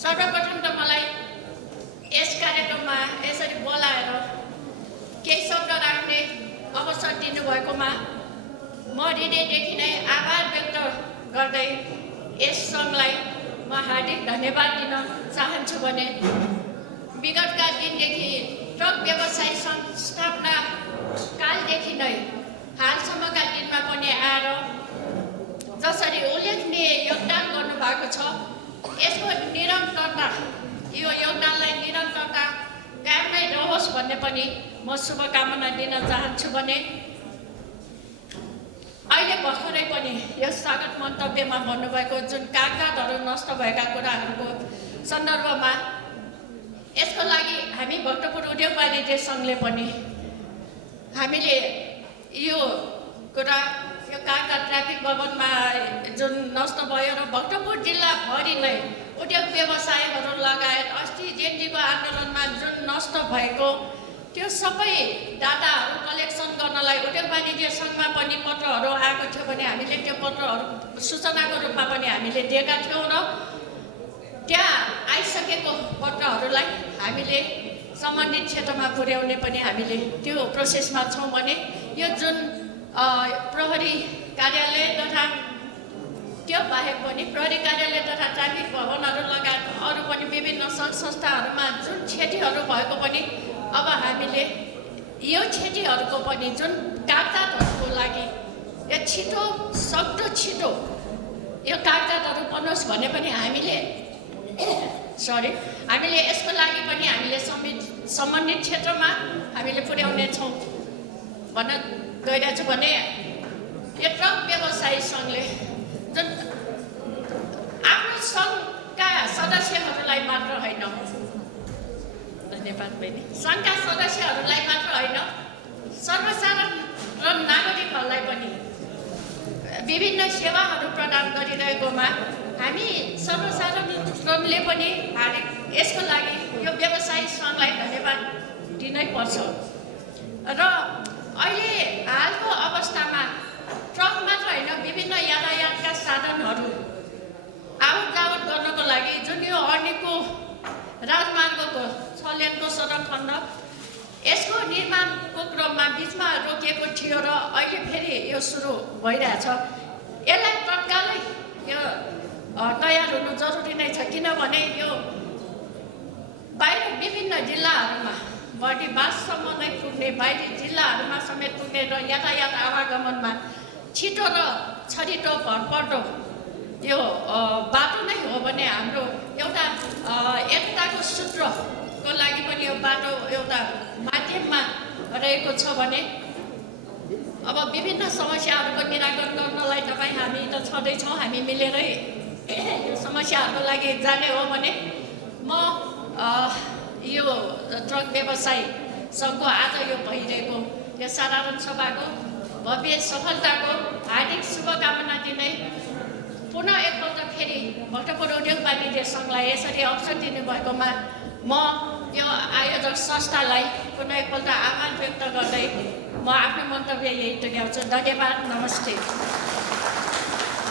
सर्वप्रथम त मलाई यस कार्यक्रममा यसरी बोलाएर केही शब्द राख्ने अवसर दिनुभएकोमा म हृदयदेखि नै आभार व्यक्त गर्दै यस सङ्घलाई म हार्दिक धन्यवाद दिन चाहन्छु भने विगतका दिनदेखि ट्रक व्यवसाय संस्थापना कालदेखि नै हालसम्मका दिनमा पनि आएर जसरी उल्लेखनीय योगदान गर्नुभएको छ यसको निरन्तरता यो योगदानलाई निरन्तरता कायमै रहोस् भन्ने पनि म शुभकामना दिन चाहन्छु भने अहिले भर्खरै पनि यस स्वागत मन्तव्यमा भन्नुभएको जुन कागजातहरू नष्ट भएका कुराहरूको सन्दर्भमा यसको लागि हामी भक्तपुर उद्योग वाणिज्य सङ्घले पनि हामीले यो कुरा यो कागजात ट्राफिक भवनमा जुन नष्ट भयो र भक्तपुर जिल्लाभरि नै उद्योग व्यवसायहरू लगायत अस्ति जेएनजीको आन्दोलनमा जुन नष्ट भएको त्यो सबै डाटाहरू कलेक्सन गर्नलाई उद्योग वाणिज्य सङ्घमा पनि पत्रहरू आएको थियो भने हामीले त्यो पत्रहरू सूचनाको रूपमा पनि हामीले दिएका थियौँ र त्यहाँ आइसकेको पत्रहरूलाई हामीले सम्बन्धित क्षेत्रमा पुर्याउने पनि हामीले त्यो प्रोसेसमा छौँ भने यो जुन प्रहरी कार्यालय तथा त्यो बाहेक पनि प्रहरी कार्यालय तथा ट्राफिक भवनहरू लगायत अरू पनि विभिन्न सङ्घ संस्थाहरूमा जुन क्षतिहरू भएको पनि अब हामीले यो क्षतिहरूको पनि जुन कागजातहरूको लागि यो छिटो सक्दो छिटो यो कागजातहरू बनोस् भने पनि हामीले हामीले यसको लागि पनि हामीले सम्बन्धित क्षेत्रमा हामीले पुर्याउने छौँ भन्न गइरहेको छु भने यो ट्रक व्यवसायी सङ्घले जुन आफ्नो सङ्घका सदस्यहरूलाई मात्र होइन धन्यवाद बहिनी सङ्घका सदस्यहरूलाई मात्र होइन सर्वसाधारण नागरिकहरूलाई पनि विभिन्न सेवाहरू प्रदान गरिरहेकोमा हामी सर्वसाधारणले पनि यसको लागि यो व्यवसायी सङ्घलाई धन्यवाद दिनै पर्छ र अहिले हालको अवस्थामा ट्रक मात्र होइन विभिन्न यातायातका साधनहरू आवत जावत गर्नको लागि जुन यो अनिको राजमार्गको 6 लेनको सडक खण्ड यसको निर्माणको क्रममा बिचमा रोकिएको थियो र अहिले फेरि यो सुरु भइरहेछ यसलाई तत्कालै यो तयार हुनु जरुरी नै छ किनभने यो बाहिर विभिन्न जिल्लाहरूमा बर्दिवाससम्म नै पुग्ने बाहिरी जिल्लाहरूमा समेत पुग्ने र यातायात आवागमनमा छिटो र छरिटो भरपर्दो यो बाटो नै हो भने हाम्रो एउटा एकताको सूत्रको लागि पनि यो बाटो एउटा माध्यममा रहेको छ भने अब विभिन्न समस्याहरूको निराकरण गर्नलाई तपाईँ हामी त छँदैछौँ हामी मिलेरै यो समस्याहरूको लागि जाने हो भने म यो ट्रक व्यवसाय सङ्घको आज यो भइरहेको यो साधारण सभाको भव्य सफलताको हार्दिक शुभकामना दिँदै पुनः एकपल्ट फेरि भक्तपुर उद्योग वाणिज्य सङ्घलाई यसरी अवसर दिनुभएकोमा म यो आयोजक संस्थालाई पुनः एकपल्ट आभार व्यक्त गर्दै म आफ्नो मन्तव्य यही टुङ्ग्याउँछु धन्यवाद नमस्ते